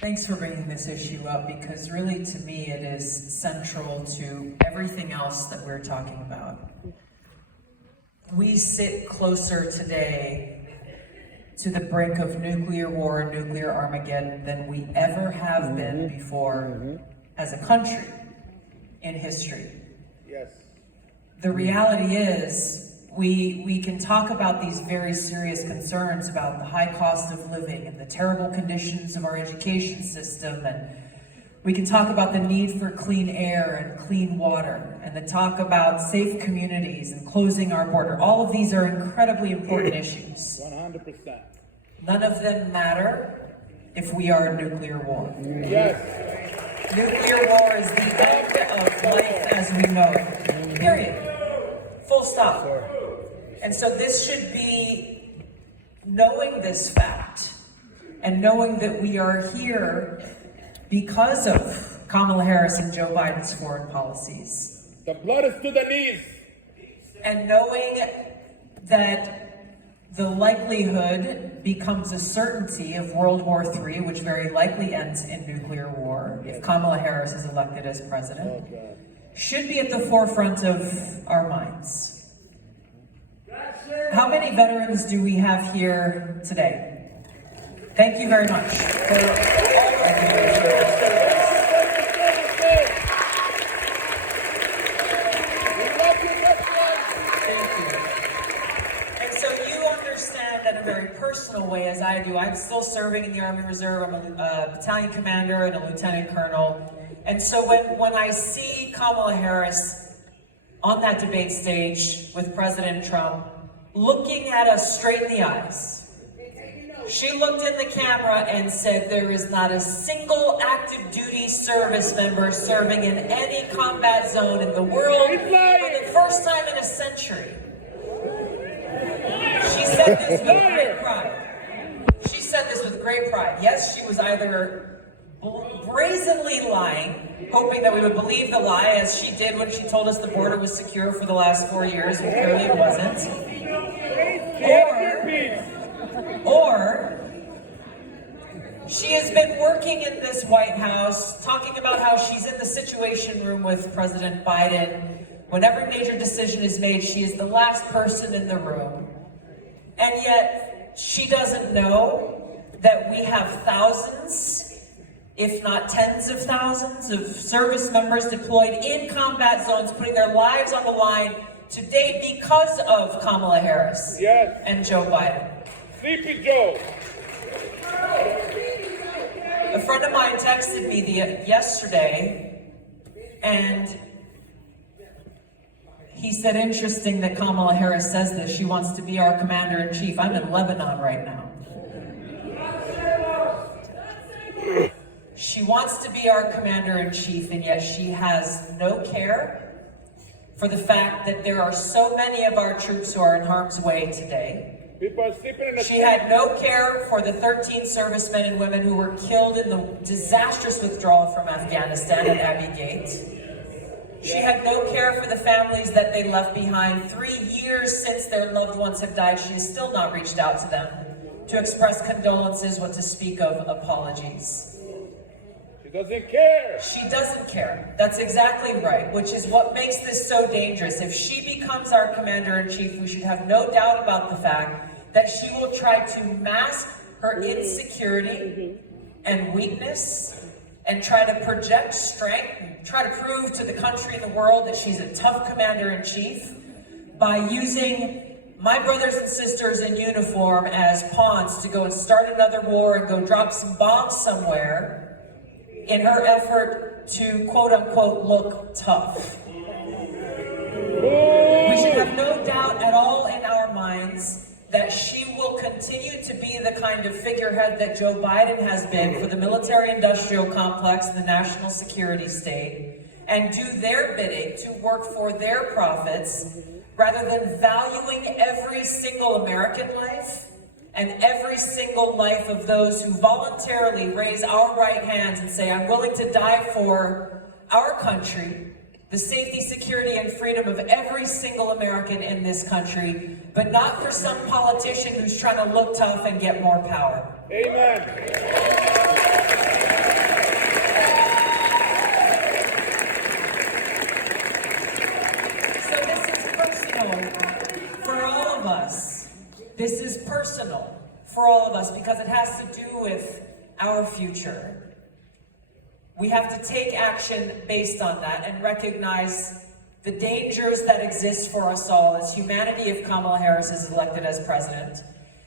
Thanks for bringing this issue up, because really, to me, it is central to everything else that we're talking about. We sit closer today to the brink of nuclear war and nuclear Armageddon than we ever have been before as a country in history. Yes. The reality is, we can talk about these very serious concerns about the high cost of living and the terrible conditions of our education system, and we can talk about the need for clean air and clean water, and the talk about safe communities and closing our border. All of these are incredibly important issues. 100%. None of them matter if we are in nuclear war. Yes. Nuclear war is the end of life as we know it. Period. Full stop. And so this should be knowing this fact and knowing that we are here because of Kamala Harris and Joe Biden's foreign policies. The blood is to the knees. And knowing that the likelihood becomes a certainty of World War III, which very likely ends in nuclear war if Kamala Harris is elected as president, should be at the forefront of our minds. How many veterans do we have here today? Thank you very much for all of you. In a very personal way, as I do. I'm still serving in the Army Reserve. I'm a battalion commander and a lieutenant colonel. And so when I see Kamala Harris on that debate stage with President Trump, looking at us straight in the eyes, she looked in the camera and said, there is not a single active duty service member serving in any combat zone in the world for the first time in a century. She said this with great pride. She said this with great pride. Yes, she was either brazenly lying, hoping that we would believe the lie, as she did when she told us the border was secure for the last 4 years, and clearly it wasn't. Or she has been working in this White House, talking about how she's in the Situation Room with President Biden. When every major decision is made, she is the last person in the room. And yet, she doesn't know that we have thousands, if not tens of thousands, of service members deployed in combat zones, putting their lives on the line today because of Kamala Harris and Joe Biden. Sleepy Joe. A friend of mine texted me yesterday, and he said, interesting that Kamala Harris says this. She wants to be our commander-in-chief. I'm in Lebanon right now. She wants to be our commander-in-chief, and yet she has no care for the fact that there are so many of our troops who are in harm's way today. She had no care for the 13 servicemen and women who were killed in the disastrous withdrawal from Afghanistan at Abbey Gate. She had no care for the families that they left behind. 3 years since their loved ones have died, she has still not reached out to them to express condolences, what to speak of apologies. She doesn't care. She doesn't care. That's exactly right, which is what makes this so dangerous. If she becomes our commander-in-chief, we should have no doubt about the fact that she will try to mask her insecurity and weakness and try to project strength, and try to prove to the country and the world that she's a tough commander-in-chief by using my brothers and sisters in uniform as pawns to go and start another war and go drop some bombs somewhere in her effort to, quote-unquote, look tough. We should have no doubt at all in our minds that she will continue to be the kind of figurehead that Joe Biden has been for the military-industrial complex and the national security state, and do their bidding to work for their profits rather than valuing every single American life and every single life of those who voluntarily raise our right hands and say, I'm willing to die for our country, the safety, security, and freedom of every single American in this country, but not for some politician who's trying to look tough and get more power. Amen. because it has to do with our future. We have to take action based on that and recognize the dangers that exist for us all as humanity if Kamala Harris is elected as president,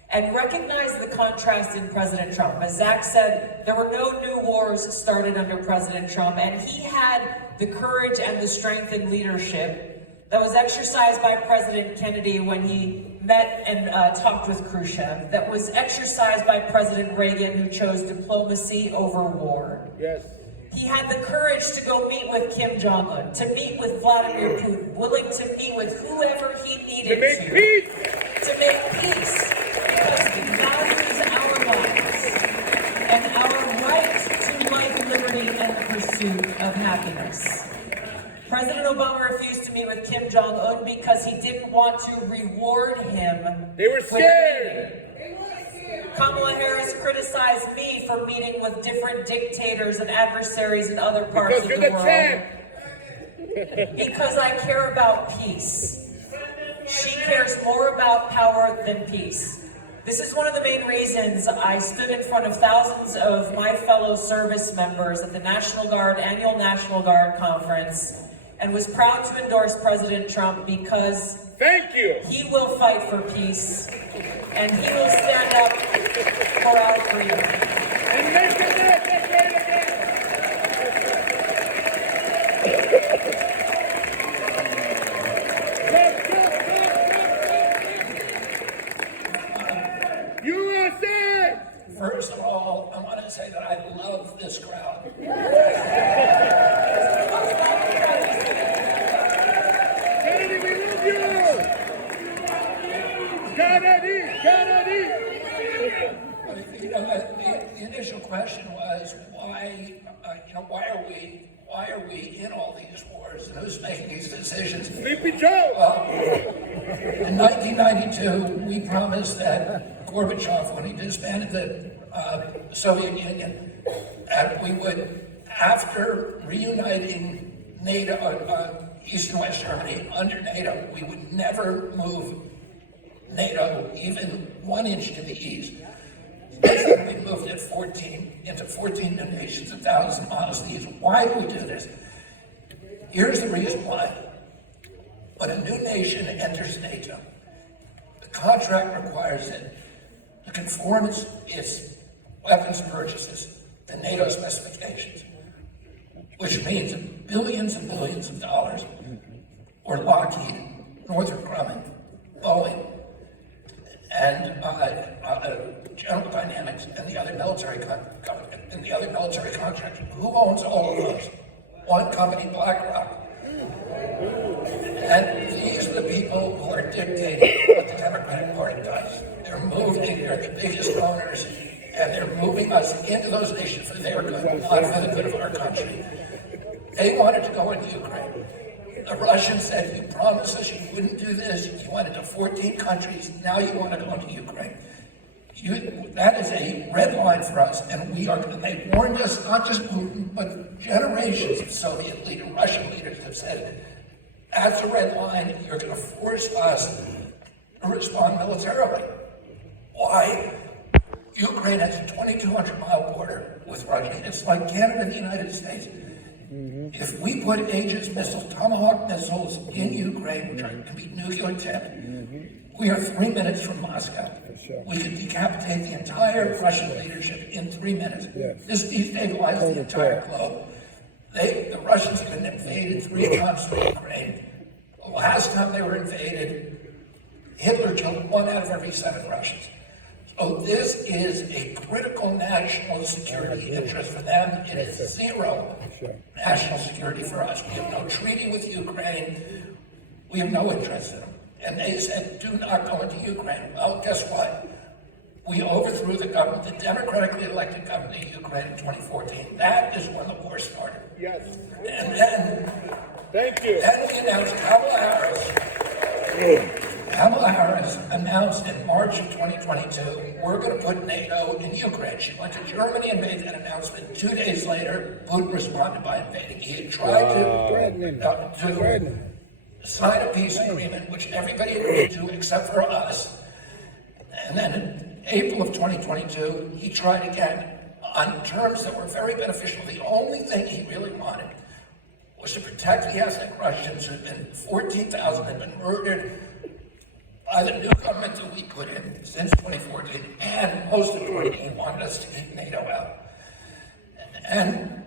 and recognize the contrast in President Trump. As Zach said, there were no new wars started under President Trump, and he had the courage and the strength and leadership that was exercised by President Kennedy when he met and talked with Khrushchev, that was exercised by President Reagan, who chose diplomacy over war. Yes. He had the courage to go meet with Kim Jong-un, to meet with Vladimir Putin, willing to meet with whoever he needed To make peace. to make peace, because he values our lives and our right to life, liberty, and the pursuit of happiness. President Obama refused to meet with Kim Jong-un because he didn't want to reward him. They were scared. Kamala Harris criticized me for meeting with different dictators and adversaries in other parts Because of you're the the world. champ. Because I care about peace. She cares more about power than peace. This is one of the main reasons I stood in front of thousands of my fellow service members at the annual National Guard conference, and was proud to endorse President Trump because Thank you. he will fight for peace, and he will stand up for our freedom. And make America great again. USA! First of all, I want to say that I love this crowd. Kennedy, we love you! Kennedy! Kennedy! You know, the initial question was why are we in all these wars and who's making these decisions? Sleepy Joe! In 1992, we promised that Gorbachev, when he disbanded the Soviet Union, that we would, after reuniting NATO, East and West Germany under NATO, we would never move NATO even 1 inch to the east. We moved it 14 new nations, 1,000 miles to the east. Why do we do this? Here's the reason why. When a new nation enters NATO, the contract requires it to conform its weapons purchases to NATO specifications, which means billions and billions of dollars, or Lockheed, Northrop Grumman, Boeing, and General Dynamics, and the other military contractors. Who owns all of those? One company, BlackRock. And these are the people who are dictating what the Democratic Party does. They're the biggest owners, and they're moving us into those nations for their good, not for the good of our country. They wanted to go into Ukraine. The Russians said, you promised us you wouldn't do this. You went into 14 countries. Now you want to go into Ukraine. That is a red line for us, and they warned us, not just Putin, but generations of Soviet leaders, Russian leaders have said, that's a red line. You're going to force us to respond militarily. Why? Ukraine has a 2,200-mile border with Russia. It's like Canada and the United States. If we put Aegis missiles, Tomahawk missiles in Ukraine, which can be nuclear tipped, we are 3 minutes from Moscow. We could decapitate the entire Russian leadership in 3 minutes. This destabilizes the entire globe. The Russians have been invaded 3 times from Ukraine. The last time they were invaded, Hitler killed 1 out of every 7 Russians. So this is a critical national security interest for them. It is zero national security for us. We have no treaty with Ukraine. We have no interest in them. And they said, do not go into Ukraine. Well, guess what? We overthrew the government, the democratically elected government of Ukraine in 2014. That is when the war started. Yes. And then, Thank you. then we announced Kamala Harris announced in March of 2022, we're going to put NATO in Ukraine. She went to Germany and made that announcement. 2 days later, Putin responded by invading. He had tried to sign a peace agreement, which everybody agreed to except for us. And then April of 2022, he tried again on terms that were very beneficial. The only thing he really wanted was to protect the ethnic Russians who had been 14,000 had been murdered by the new government that we put in since 2014, and most importantly, he wanted us to keep NATO out. And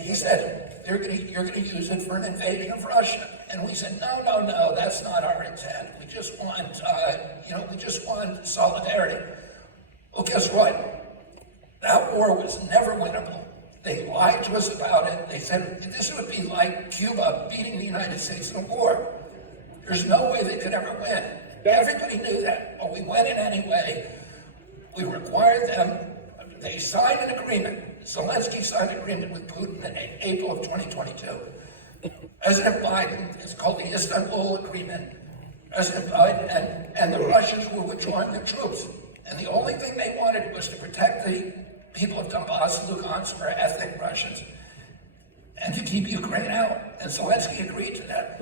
he said, you're going to use it for an invasion of Russia. And we said, no, that's not our intent. We just want, we just want solidarity. Well, guess what? That war was never winnable. They lied to us about it. They said this would be like Cuba beating the United States in a war. There's no way they could ever win. Everybody knew that, but we went in anyway. We required them. They signed an agreement. Zelensky signed an agreement with Putin in April of 2022. President Biden, it's called the Istanbul Agreement. President Biden and the Russians were withdrawing their troops. And the only thing they wanted was to protect the people of Donbass and Lugansk, were ethnic Russians, and to keep Ukraine out. And Zelensky agreed to that.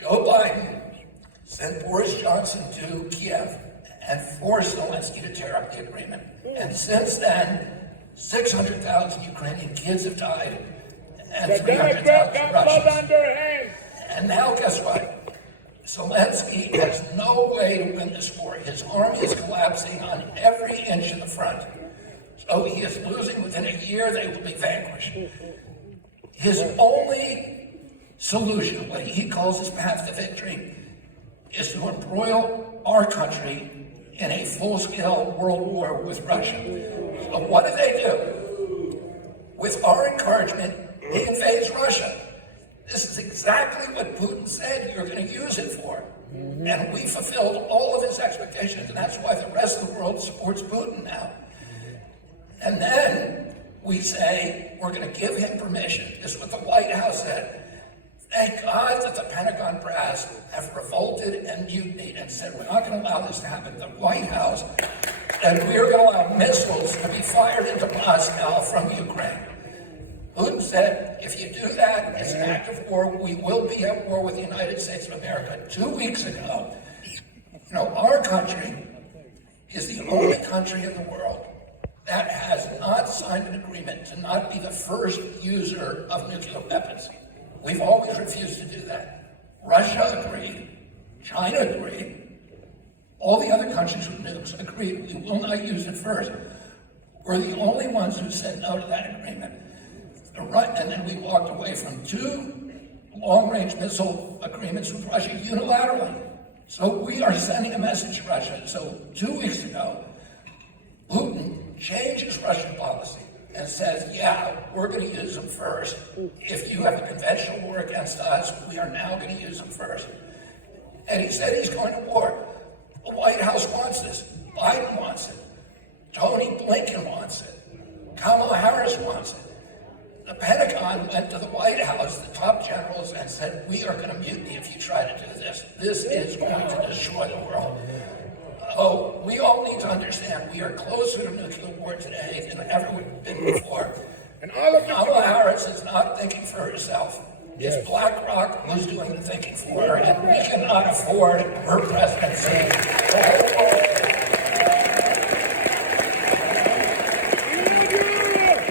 Joe Biden sent Boris Johnson to Kiev and forced Zelensky to tear up the agreement. And since then, 600,000 Ukrainian kids have died, and 300,000 Russians. And now, guess what? Zelensky has no way to win this war. His army is collapsing on every inch of the front. So he is losing. Within a year, they will be vanquished. His only solution, what he calls his path to victory, is to embroil our country in a full-scale world war with Russia. So what do? With our encouragement, he invades Russia. This is exactly what Putin said you're going to use it for. And we fulfilled all of his expectations, and that's why the rest of the world supports Putin now. And then we say we're going to give him permission. This is what the White House said. Thank God that the Pentagon brass have revolted and mutinied and said, we're not going to allow this to happen. The White House, and we're going to allow missiles to be fired into Moscow from Ukraine. Putin said, if you do that, it's an act of war. We will be at war with the United States of America. 2 weeks ago, our country is the only country in the world that has not signed an agreement to not be the first user of nuclear weapons. We've always refused to do that. Russia agreed. China agreed. All the other countries with nukes agreed. We will not use it first. We're the only ones who said no to that agreement. And then we walked away from 2 long-range missile agreements with Russia unilaterally. So we are sending a message to Russia. So 2 weeks ago, Putin changes Russian policy and says, yeah, we're going to use them first. If you have a conventional war against us, we are now going to use them first. And he said he's going to war. The White House wants this. Biden wants it. Tony Blinken wants it. Kamala Harris wants it. The Pentagon went to the White House, the top generals, and said, we are going to mutiny if you try to do this. This is going to destroy the world. Oh, we all need to understand we are closer to nuclear war today than ever we've been before. And Kamala Harris is not thinking for herself. It's BlackRock who's doing the thinking for her, and we cannot afford her presidency.